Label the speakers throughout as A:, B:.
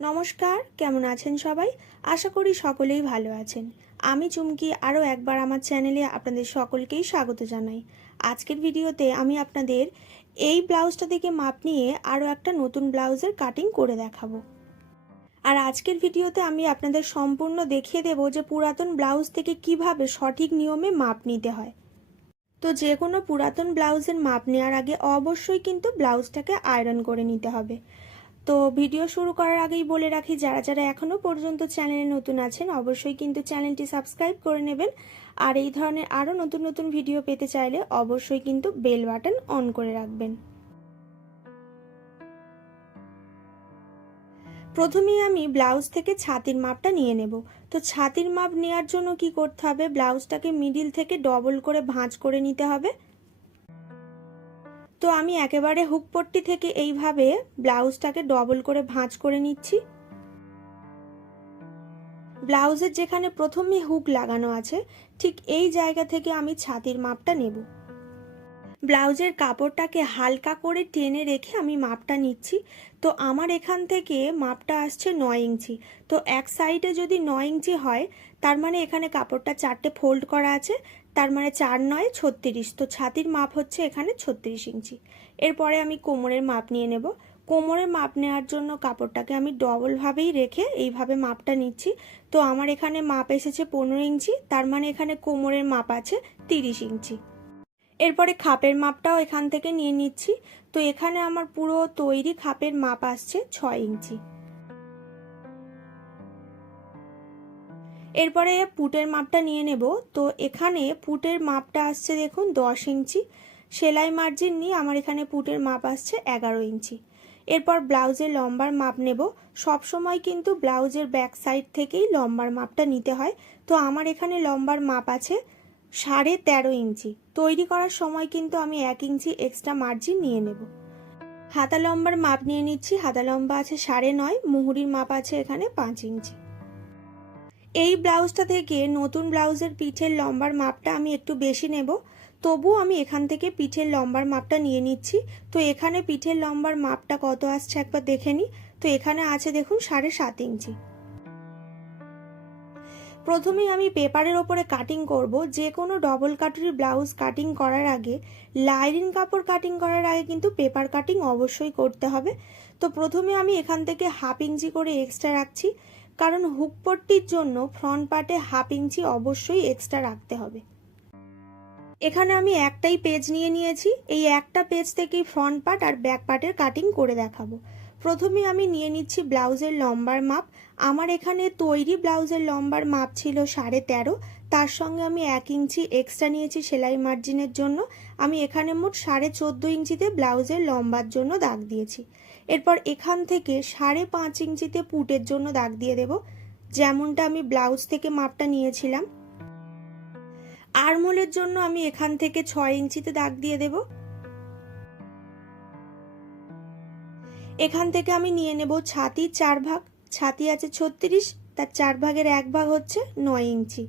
A: নমস্কার, কেমন আছেন সবাই? আশা করি সকলেই ভালো আছেন। আমি চুমকি আরও একবার আমার চ্যানেলে আপনাদের সকলকেই স্বাগত জানাই। আজকের ভিডিওতে আমি আপনাদের এই ব্লাউজটা থেকে মাপ নিয়ে আরও একটা নতুন ব্লাউজের কাটিং করে দেখাবো। আর আজকের ভিডিওতে আমি আপনাদের সম্পূর্ণ দেখিয়ে দেব যে পুরাতন ব্লাউজ থেকে কীভাবে সঠিক নিয়মে মাপ নিতে হয়। তো যে কোনো পুরাতন ব্লাউজের মাপ নেওয়ার আগে অবশ্যই কিন্তু ব্লাউজটাকে আয়রন করে নিতে হবে। তো ভিডিও শুরু করার আগেই বলে রাখি, যারা যারা এখনও পর্যন্ত চ্যানেলে নতুন আছেন, অবশ্যই কিন্তু চ্যানেলটি সাবস্ক্রাইব করে নেবেন। আর এই ধরনের আরও নতুন নতুন ভিডিও পেতে চাইলে অবশ্যই কিন্তু বেল বাটন অন করে রাখবেন। প্রথমেই আমি ব্লাউজ থেকে ছাতির মাপটা নিয়ে নেব। তো ছাতির মাপ নেওয়ার জন্য কি করতে হবে? ব্লাউজটাকে মিডিল থেকে ডবল করে ভাঁজ করে নিতে হবে। তো আমি একেবারে হুকপট্টি থেকে এইভাবে ব্লাউজটাকে ডবল করে ভাঁজ করে নিচ্ছি। ব্লাউজের যেখানে প্রথমে হুক লাগানো আছে, ঠিক এই জায়গা থেকে আমি ছাতির মাপটা নেব। ব্লাউজের কাপড়টাকে হালকা করে টেনে রেখে আমি মাপটা নিচ্ছি। তো আমার এখান থেকে মাপটা আসছে নয় ইঞ্চি। তো এক সাইডে যদি নয় ইঞ্চি হয়, তার মানে এখানে কাপড়টা চারটে ফোল্ড করা আছে, তার মানে চার নয় ছত্রিশ। তো ছাতির মাপ হচ্ছে এখানে ছত্রিশ ইঞ্চি। এরপরে আমি কোমরের মাপ নিয়ে নেব। কোমরের মাপ নেওয়ার জন্য কাপড়টাকে আমি ডবলভাবেই রেখে এইভাবে মাপটা নিচ্ছি। তো আমার এখানে মাপ এসেছে পনেরো ইঞ্চি, তার মানে এখানে কোমরের মাপ আছে তিরিশ ইঞ্চি। এরপরে খাপের মাপটাও এখান থেকে নিয়ে নিচ্ছি। তো এখানে আমার পুরো তৈরি খাপের মাপ আসছে ছয় ইঞ্চি। এরপরে পুটের মাপটা নিয়ে নেব। তো এখানে পুটের মাপটা আসছে দেখুন দশ ইঞ্চি। সেলাই মার্জিন নিয়ে আমার এখানে পুটের মাপ আসছে এগারো ইঞ্চি। এরপর ব্লাউজের লম্বার মাপ নেব। সব সময় কিন্তু ব্লাউজের ব্যাক সাইড থেকেই লম্বার মাপটা নিতে হয়। তো আমার এখানে লম্বার মাপ আছে সাড়ে তেরো ইঞ্চি। তৈরি করার সময় কিন্তু আমি এক ইঞ্চি এক্সট্রা মার্জিন নিয়ে নেব। হাতা লম্বার মাপ নিয়ে নিচ্ছি। হাতা লম্বা আছে সাড়ে নয়, মুহুরির মাপ আছে এখানে পাঁচ ইঞ্চি। এই ব্লাউজটা থেকে নতুন ব্লাউজের পিঠের লম্বার মাপটা আমি একটু বেশি নেব। তবু আমি এখান থেকে পিঠের লম্বার মাপটা নিয়ে নিচ্ছি। তো এখানে পিঠের লম্বার মাপটা কত আসছে একবার দেখে নিই তো এখানে আছে দেখুন সাড়ে সাত ইঞ্চি। প্রথমেই আমি পেপারের ওপরে কাটিং করব, যে কোনো ডবল কাটুরি ব্লাউজ কাটিং করার আগে লাইনিং কাপড় কাটিং করার আগে কিন্তু পেপার কাটিং অবশ্যই করতে হবে। তো প্রথমে আমি এখান থেকে হাফ ইঞ্চি করে এক্সট্রা রাখছি, কারণ হুকপট্টির জন্য ফ্রন্ট পার্টে হাফ ইঞ্চি অবশ্যই এক্সট্রা রাখতে হবে। এখানে আমি একটাই পেজ নিয়ে নিয়েছি, এই একটা পেজ থেকেই ফ্রন্ট পার্ট আর ব্যাক পার্টের কাটিং করে দেখাবো। প্রথমে আমি নিয়ে নিচ্ছি ব্লাউজের লম্বার মাপ। আমার এখানে তৈরি ব্লাউজের লম্বার মাপ ছিল সাড়ে তেরো। তার সঙ্গে আমি এক ইঞ্চি এক্সট্রা নিয়েছি সেলাই মার্জিনের জন্য। আমি এখানে মোট সাড়ে চোদ্দ ইঞ্চিতে ব্লাউজের লম্বার জন্য দাগ দিয়েছি। এরপর এখান থেকে সাড়ে পাঁচ ইঞ্চিতে পুটের জন্য দাগ দিয়ে দেব। যেমনটা আমি ব্লাউজ থেকে মাপটা নিয়েছিলাম। আরমোলের জন্য আমি এখান থেকে ছয় ইঞ্চিতে দাগ দিয়ে দেব। এখান থেকে আমি নিয়ে নেব ছাতি চার ভাগ। ছাতি আছে ছত্রিশ, তার চার ভাগের এক ভাগ হচ্ছে নয় ইঞ্চি।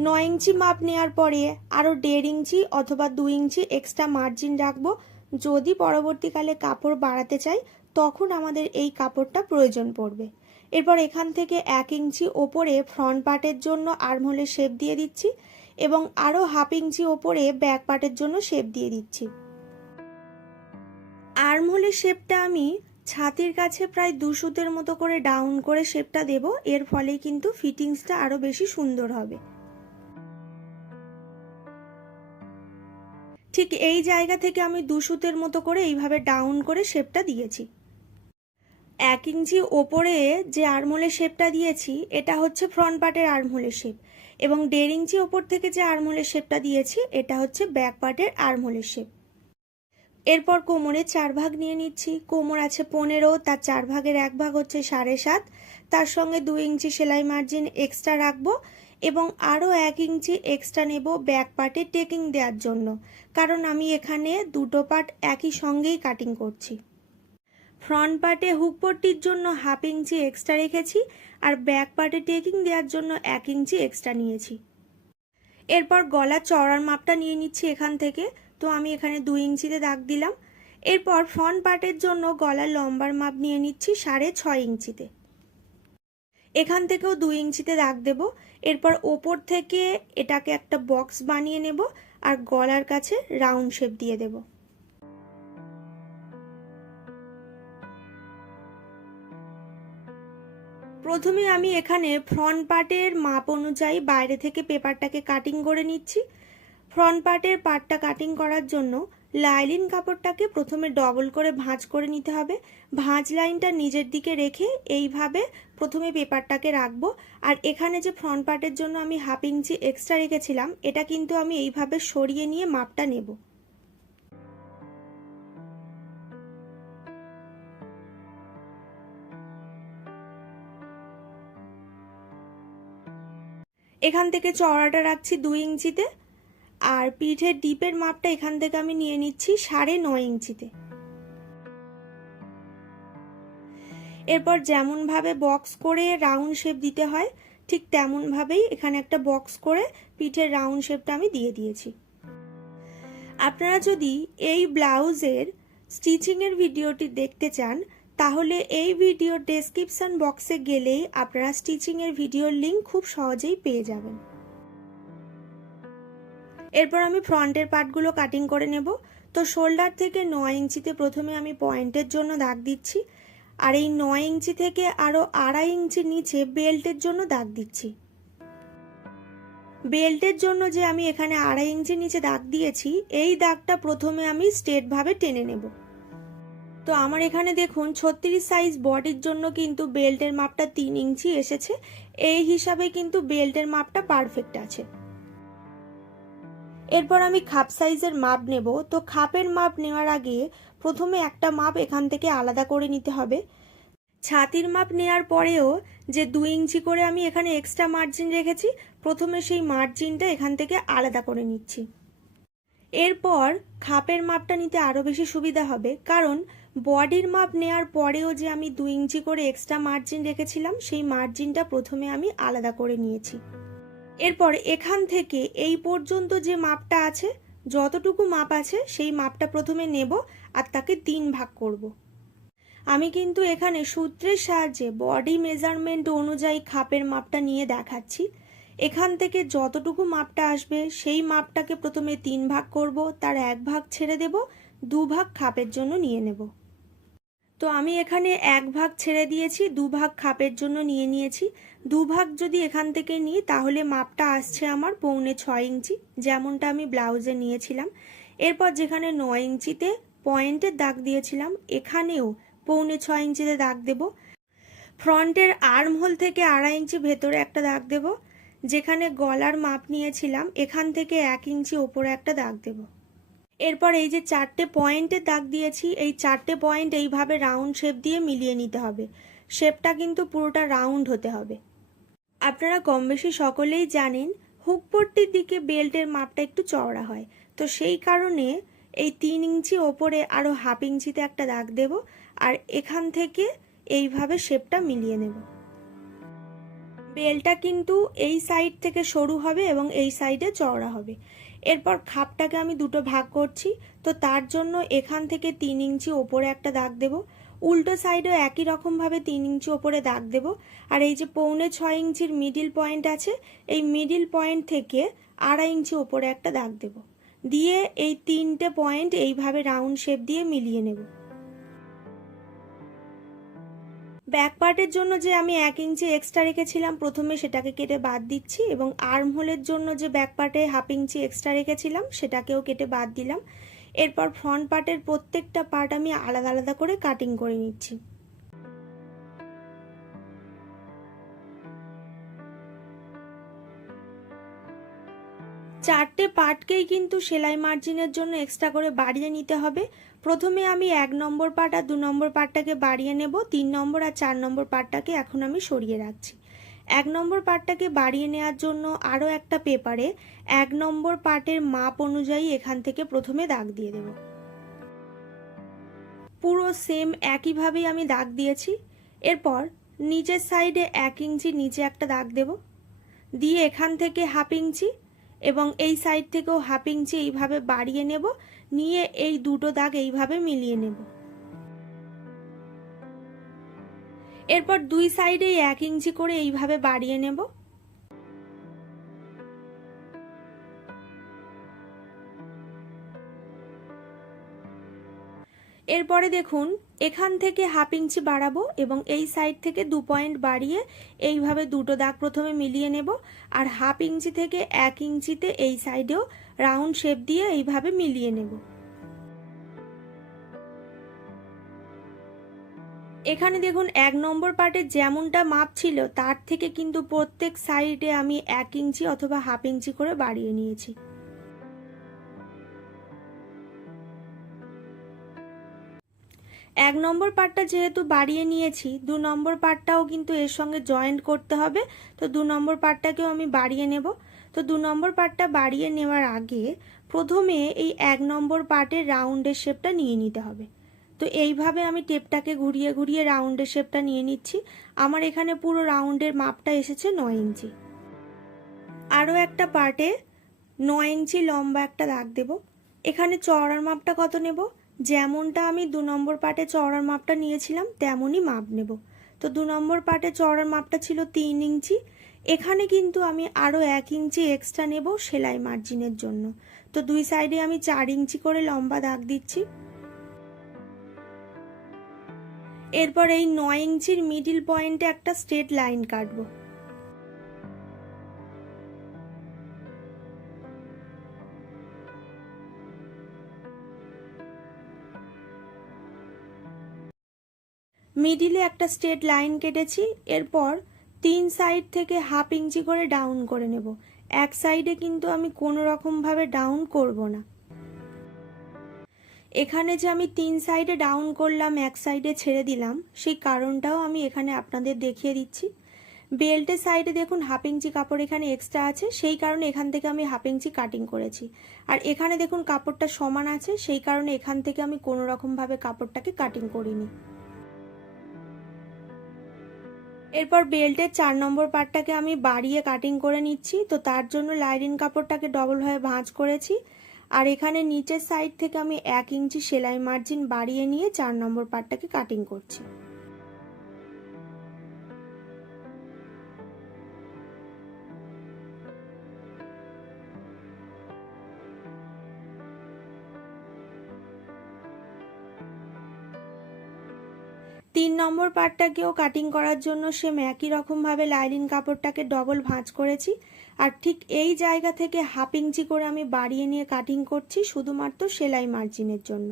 A: নয় ইঞ্চি মাপ নেওয়ার পরে আরও দেড় ইঞ্চি অথবা দু ইঞ্চি এক্সট্রা মার্জিন রাখব। যদি পরবর্তীকালে কাপড় বাড়াতে চাই, তখন আমাদের এই কাপড়টা প্রয়োজন পড়বে। এরপর এখান থেকে এক ইঞ্চি ওপরে ফ্রন্ট পার্টের জন্য আর্মহোলের শেপ দিয়ে দিচ্ছি এবং আরও হাফ ইঞ্চি ওপরে ব্যাক পার্টের জন্য শেপ দিয়ে দিচ্ছি। আর্মহোলের শেপটা আমি ছাতির কাছে প্রায় দু সুতের মতো করে ডাউন করে শেপটা দেব, এর ফলে কিন্তু ফিটিংসটা আরও বেশি সুন্দর হবে। ঠিক এই জায়গা থেকে আমি দু সুতের মতো করে এইভাবে ডাউন করে শেপটা দিয়েছি। এক ইঞ্চি ওপরে যে আরমোলের শেপটা দিয়েছি, এটা হচ্ছে ফ্রন্ট পার্টের আরমোলের শেপ এবং দেড় ইঞ্চি ওপর থেকে যে আরমোলের শেপটা দিয়েছি, এটা হচ্ছে ব্যাক পার্টের আরমোলের শেপ এরপর কোমরের চার ভাগ নিয়ে নিচ্ছি। কোমর আছে পনেরো, তার চার ভাগের এক ভাগ হচ্ছে সাড়ে সাত। তার সঙ্গে দু ইঞ্চি সেলাই মার্জিন এক্সট্রা রাখব এবং আরও এক ইঞ্চি এক্সট্রা নেব ব্যাক পার্টে টেকিং দেওয়ার জন্য। কারণ আমি এখানে দুটো পার্ট একই সঙ্গেই কাটিং করছি। ফ্রন্ট পার্টে হুক পট্টির জন্য হাফ ইঞ্চি এক্সট্রা রেখেছি আর ব্যাক পার্টে টেকিং দেওয়ার জন্য এক ইঞ্চি এক্সট্রা নিয়েছি। এরপর গলা চড়ার মাপটা নিয়ে নিচ্ছি এখান থেকে। তো আমি এখানে দুই ইঞ্চিতে দাগ দিলাম। এরপর ফ্রন্ট পার্টের জন্য গলার লম্বার মাপ নিয়ে নিচ্ছি সাড়ে ছয় ইঞ্চিতে। এখান থেকেও দুই ইঞ্চিতে দাগ দেব। এরপর ওপর থেকে এটাকে একটা বক্স বানিয়ে নেব আর গলার কাছে রাউন্ড শেপ দিয়ে দেব। প্রথমে আমি এখানে ফ্রন্ট পার্টের মাপ অনুযায়ী বাইরে থেকে পেপারটাকে কাটিং করে নিচ্ছি। ফ্রন্ট পার্টের পার্টটা কাটিং করার জন্য লাইলিন কাপড়টাকে প্রথমে ডবল করে ভাঁজ করে নিতে হবে। ভাঁজ লাইনটা নিজের দিকে রেখে এইভাবে প্রথমে পেপারটাকে রাখব। আর এখানে যে ফ্রন্ট পার্টের জন্য আমি হাফ ইঞ্চি এক্সট্রা রেখেছিলাম, এটা কিন্তু আমি এইভাবে সরিয়ে নিয়ে মাপটা নেব। এখান থেকে চওড়াটা রাখছি দুই ইঞ্চিতে। আর পিঠের ডিপের মাপটা এখান থেকে আমি নিয়ে নিচ্ছি সাড়ে নয় ইঞ্চিতে। এরপর যেমনভাবে বক্স করে রাউন্ড শেপ দিতে হয়, ঠিক তেমনভাবেই এখানে একটা বক্স করে পিঠের রাউন্ড শেপটা আমি দিয়ে দিয়েছি। আপনারা যদি এই ব্লাউজের স্টিচিংয়ের ভিডিওটি দেখতে চান, তাহলে এই ভিডিওর ডেসক্রিপশন বক্সে গেলেই আপনারা স্টিচিংয়ের ভিডিওর লিঙ্ক খুব সহজেই পেয়ে যাবেন। এরপর আমি ফ্রন্টের পার্টগুলো কাটিং করে নেব। তো শোল্ডার থেকে নয় ইঞ্চিতে প্রথমে আমি পয়েন্টের জন্য দাগ দিচ্ছি। আর এই নয় ইঞ্চি থেকে আরও আড়াই ইঞ্চি নিচে বেল্টের জন্য দাগ দিচ্ছি। বেল্টের জন্য যে আমি এখানে আড়াই ইঞ্চি নিচে দাগ দিয়েছি, এই দাগটা প্রথমে আমি স্ট্রেটভাবে টেনে নেব। তো আমার এখানে দেখুন, ছত্রিশ সাইজ বডির জন্য কিন্তু বেল্টের মাপটা তিন ইঞ্চি এসেছে। এই হিসাবে কিন্তু বেল্টের মাপটা পারফেক্ট আছে। এরপর আমি খাপ সাইজের মাপ নেব। তো খাপের মাপ নেওয়ার আগে প্রথমে একটা মাপ এখান থেকে আলাদা করে নিতে হবে। ছাতির মাপ নেওয়ার পরেও যে দু ইঞ্চি করে আমি এখানে এক্সট্রা মার্জিন রেখেছি, প্রথমে সেই মার্জিনটা এখান থেকে আলাদা করে নিচ্ছি। এরপর খাপের মাপটা নিতে আরও বেশি সুবিধা হবে। কারণ বডির মাপ নেওয়ার পরেও যে আমি দু ইঞ্চি করে এক্সট্রা মার্জিন রেখেছিলাম, সেই মার্জিনটা প্রথমে আমি আলাদা করে নিয়েছি। এরপর এখান থেকে এই পর্যন্ত যে মাপটা আছে, যতটুকু মাপ আছে, সেই মাপটা প্রথমে নেব আর তাকে তিন ভাগ করব। আমি কিন্তু এখানে সূত্রের সাহায্যে বডি মেজারমেন্ট অনুযায়ী খাপের মাপটা নিয়ে দেখাচ্ছি এখান থেকে যতটুকু মাপটা আসবে, সেই মাপটাকে প্রথমে তিন ভাগ করব, তার এক ভাগ ছেড়ে দেব, দু ভাগ খাপের জন্য নিয়ে নেব তো আমি এখানে এক ভাগ ছেড়ে দিয়েছি, দু ভাগ খাপের জন্য নিয়ে নিয়েছি। দু ভাগ যদি এখান থেকে নিই, তাহলে মাপটা আসছে আমার পৌনে ছয় ইঞ্চি, যেমনটা আমি ব্লাউজে নিয়েছিলাম। এরপর যেখানে নয় ইঞ্চিতে পয়েন্টের দাগ দিয়েছিলাম, এখানেও পৌনে ছয় ইঞ্চিতে দাগ দেব। ফ্রন্টের আর্ম হোল থেকে আড়াই ইঞ্চি ভেতরে একটা দাগ দেব। যেখানে গলার মাপ নিয়েছিলাম, এখান থেকে এক ইঞ্চি ওপরে একটা দাগ দেবো। এরপর এই যে চারটে পয়েন্টে দাগ দিয়েছি, এই চারটে পয়েন্ট এইভাবে রাউন্ড শেপ দিয়ে মিলিয়ে নিতে হবে। শেপটা কিন্তু পুরোটা রাউন্ড হতে হবে। আপনারা কম বেশি সকলেই জানেন হুকপট্টির দিকে বেল্টের মাপটা একটু চওড়া হয়। তো সেই কারণে এই তিন ইঞ্চি ওপরে আরও হাফ ইঞ্চিতে একটা দাগ দেব আর এখান থেকে এইভাবে শেপটা মিলিয়ে নেব। বেলটা কিন্তু এই সাইড থেকে সরু হবে এবং এই সাইডে চওড়া হবে। এরপর খাপটাকে আমি দুটো ভাগ করছি, তো তার জন্য এখান থেকে তিন ইঞ্চি ওপরে একটা দাগ দেব। উল্টো সাইডেও একই রকমভাবে তিন ইঞ্চি ওপরে দাগ দেব। আর এই যে পৌনে ছয় ইঞ্চির মিডিল পয়েন্ট আছে, এই মিডিল পয়েন্ট থেকে আড়াই ইঞ্চি ওপরে একটা দাগ দেব। দিয়ে এই তিনটে পয়েন্ট এইভাবে রাউন্ড শেপ দিয়ে মিলিয়ে নেব। ব্যাক পার্টের জন্য যে আমি এক ইঞ্চি এক্সট্রা রেখেছিলাম, প্রথমে সেটাকে কেটে বাদ দিচ্ছি এবং আর্ম হোলের জন্য যে ব্যাক পার্টে হাফ ইঞ্চি এক্সট্রা রেখেছিলাম, সেটাকেও কেটে বাদ দিলাম। এরপর ফ্রন্ট পার্টের প্রত্যেকটা পার্ট আমি আলাদা আলাদা করে কাটিং করে নিচ্ছি। চারটে পার্টকেই কিন্তু সেলাই মার্জিনের জন্য এক্সট্রা করে বাড়িয়ে নিতে হবে। প্রথমে আমি এক নম্বর পার্ট আর দু নম্বর পার্টটাকে বাড়িয়ে নেব, তিন নম্বর আর চার নম্বর পার্টটাকে এখন আমি সরিয়ে রাখছি। এক নম্বর পার্টটাকে বাড়িয়ে নেওয়ার জন্য আরও একটা পেপারে এক নম্বর পার্টের মাপ অনুযায়ী এখান থেকে প্রথমে দাগ দিয়ে দেব। পুরো সেম একইভাবেই আমি দাগ দিয়েছি। এরপর নিচের সাইডে এক ইঞ্চি নিচে একটা দাগ দেব। দিয়ে এখান থেকে হাফ ইঞ্চি এবং এই সাইড থেকেও হাফ ইঞ্চি এইভাবে বাড়িয়ে নেব, নিয়ে এই দুটো দাগ এইভাবে মিলিয়ে নেব। এরপর দুই সাইডে এক ইঞ্চি করে এইভাবে বাড়িয়ে নেব। এরপরে দেখুন, এখান থেকে হাফ ইঞ্চি বাড়াবো এবং এই সাইড থেকে দু পয়েন্ট বাড়িয়ে এইভাবে দুটো দাগ প্রথমে মিলিয়ে নেব আর হাফ ইঞ্চি থেকে এক ইঞ্চিতে এই সাইডেও রাউন্ড শেপ দিয়ে এইভাবে মিলিয়ে নেব। এখানে দেখুন, এক নম্বর পার্টে যেমনটা মাপ ছিল, তার থেকে কিন্তু প্রত্যেক সাইডে আমি এক ইঞ্চি অথবা হাফ ইঞ্চি করে বাড়িয়ে নিয়েছি। এক নম্বর পার্টটা যেহেতু বাড়িয়ে নিয়েছি, দু নম্বর পার্টটাও কিন্তু এর সঙ্গে জয়েন্ট করতে হবে। তো দু নম্বর পার্টটাকেও আমি বাড়িয়ে নেব। তো দু নম্বর পার্টটা বাড়িয়ে নেওয়ার আগে প্রথমে এই এক নম্বর পার্টের রাউন্ডের শেপটা নিয়ে নিতে হবে। তো এইভাবে আমি টেপটাকে ঘুরিয়ে ঘুরিয়ে রাউন্ডের শেপটা নিয়ে নিচ্ছি। আমার এখানে পুরো রাউন্ডের মাপটা এসেছে নয় ইঞ্চি। আরও একটা পার্টে নয় ইঞ্চি লম্বা একটা দাগ দেব। এখানে চওড়ার মাপটা কত নেব? যেমনটা আমি দু নম্বর পার্টে চওড়ার মাপটা নিয়েছিলাম, তেমনই মাপ নেব। তো দু নম্বর পার্টে চওড়ার মাপটা ছিল তিন ইঞ্চি। এখানে কিন্তু আমি আরও এক ইঞ্চি এক্সট্রা নেব সেলাই মার্জিনের জন্য। তো দুই সাইডে আমি চার ইঞ্চি করে লম্বা দাগ দিচ্ছি। এরপর এই নয় ইঞ্চির মিডিল পয়েন্টে একটা স্ট্রেট লাইন কাটবো। মিডিলে একটা স্ট্রেট লাইন কেটেছি, এরপর তিন সাইড থেকে হাফ ইঞ্চি করে ডাউন করে নেব। এক সাইডে কিন্তু আমি কোনো রকমভাবে ডাউন করব না। এখানে যে আমি তিন সাইডে ডাউন করলাম, এক সাইডে ছেড়ে দিলাম, সেই কারণটাও আমি এখানে আপনাদের দেখিয়ে দিচ্ছি। বেল্টের সাইডে দেখুন হাফ ইঞ্চি কাপড় এখানে এক্সট্রা আছে, সেই কারণে এখান থেকে আমি হাফ ইঞ্চি কাটিং করেছি। আর এখানে দেখুন, কাপড়টা সমান আছে, সেই কারণে এখান থেকে আমি কোনো রকমভাবে কাপড়টাকে কাটিং করিনি। এরপর বেল্টের চার নম্বর পার্টটাকে আমি বাড়িয়ে কাটিং করে নিচ্ছি। তো তার জন্য লাইনিং কাপড়টাকে ডবলভাবে ভাঁজ করেছি। আর এখানে নিচের সাইড থেকে আমি এক ইঞ্চি সেলাই মার্জিন বাড়িয়ে নিয়ে চার নম্বর পার্টটাকে কাটিং করছি। তিন নম্বর পার্টটাকেও কাটিং করার জন্য সেম একই রকমভাবে লাইলিন কাপড়টাকে ডবল ভাঁজ করেছি। আর ঠিক এই জায়গা থেকে হাফ ইঞ্চি করে আমি বাড়িয়ে নিয়ে কাটিং করছি, শুধুমাত্র সেলাই মার্জিনের জন্য।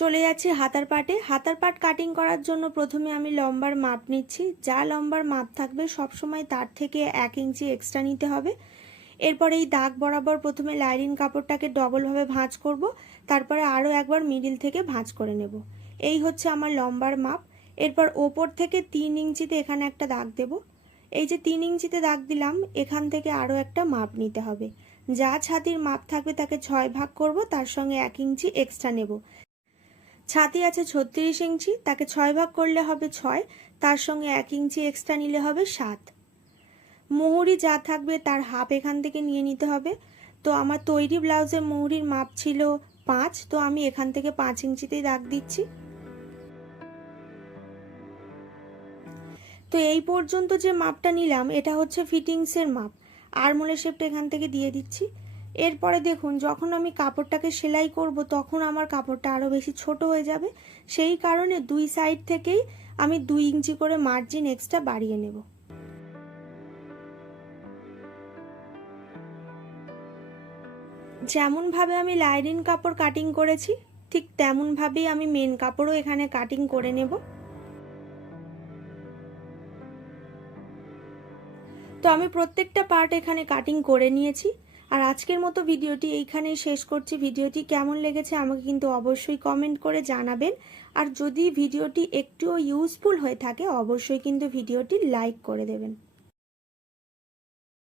A: চলে যাচ্ছি হাতার পাটে। হাতার পাট কাটিং করার জন্য প্রথমে আমি লম্বার মাপ নিচ্ছি। যা লম্বার মাপ থাকবে সবসময় তার থেকে এক ইঞ্চি এক্সট্রা নিতে হবে। এরপরে এই দাগ বরাবর প্রথমে লাইলিন কাপড়টাকে ডবলভাবে ভাঁজ করব। তারপরে আরও একবার মিডিল থেকে ভাঁজ করে নেব। এই হচ্ছে আমার লম্বার মাপ। এরপর ওপর থেকে তিন ইঞ্চিতে এখানে একটা দাগ দেব। এই যে তিন ইঞ্চিতে দাগ দিলাম, এখান থেকে আরও একটা মাপ নিতে হবে। যা ছাতির মাপ থাকবে তাকে ছয় ভাগ করব, তার সঙ্গে এক ইঞ্চি এক্সট্রা নেব। ছাতি আছে ছত্রিশ ইঞ্চি, তাকে ছয় ভাগ করলে হবে ছয়, তার সঙ্গে এক ইঞ্চি এক্সট্রা নিলে হবে সাত। মুহুরি যা থাকবে তার হাফ এখান থেকে নিয়ে নিতে হবে। তো আমার তৈরি ব্লাউজের মুহুরির মাপ ছিল পাঁচ, তো আমি এখান থেকে পাঁচ ইঞ্চিতেই দাগ দিচ্ছি। তো এই পর্যন্ত যে মাপটা নিলাম, এটা হচ্ছে ফিটিংসের মাপ। আরমোলের শেপটা এখান থেকে দিয়ে দিচ্ছি। এরপরে দেখুন, যখন আমি কাপড়টাকে সেলাই করব, তখন আমার কাপড়টা আরও বেশি ছোট হয়ে যাবে। সেই কারণে দুই সাইড থেকেই আমি দুই ইঞ্চি করে মার্জিন এক্সট্রা বাড়িয়ে নেব। যেমনভাবে আমি লাইনিন কাপড় কাটিং করেছি, ঠিক তেমনভাবেই আমি মেন কাপড়ও এখানে কাটিং করে নেব। তো আমি প্রত্যেকটা পার্ট এখানে কাটিং করে নিয়েছি। আর আজকের মতো ভিডিওটি এইখানেই শেষ করছি। ভিডিওটি কেমন লেগেছে আমাকে কিন্তু অবশ্যই কমেন্ট করে জানাবেন। আর যদি ভিডিওটি একটুও ইউজফুল হয়ে থাকে, অবশ্যই কিন্তু ভিডিওটি লাইক করে দেবেন।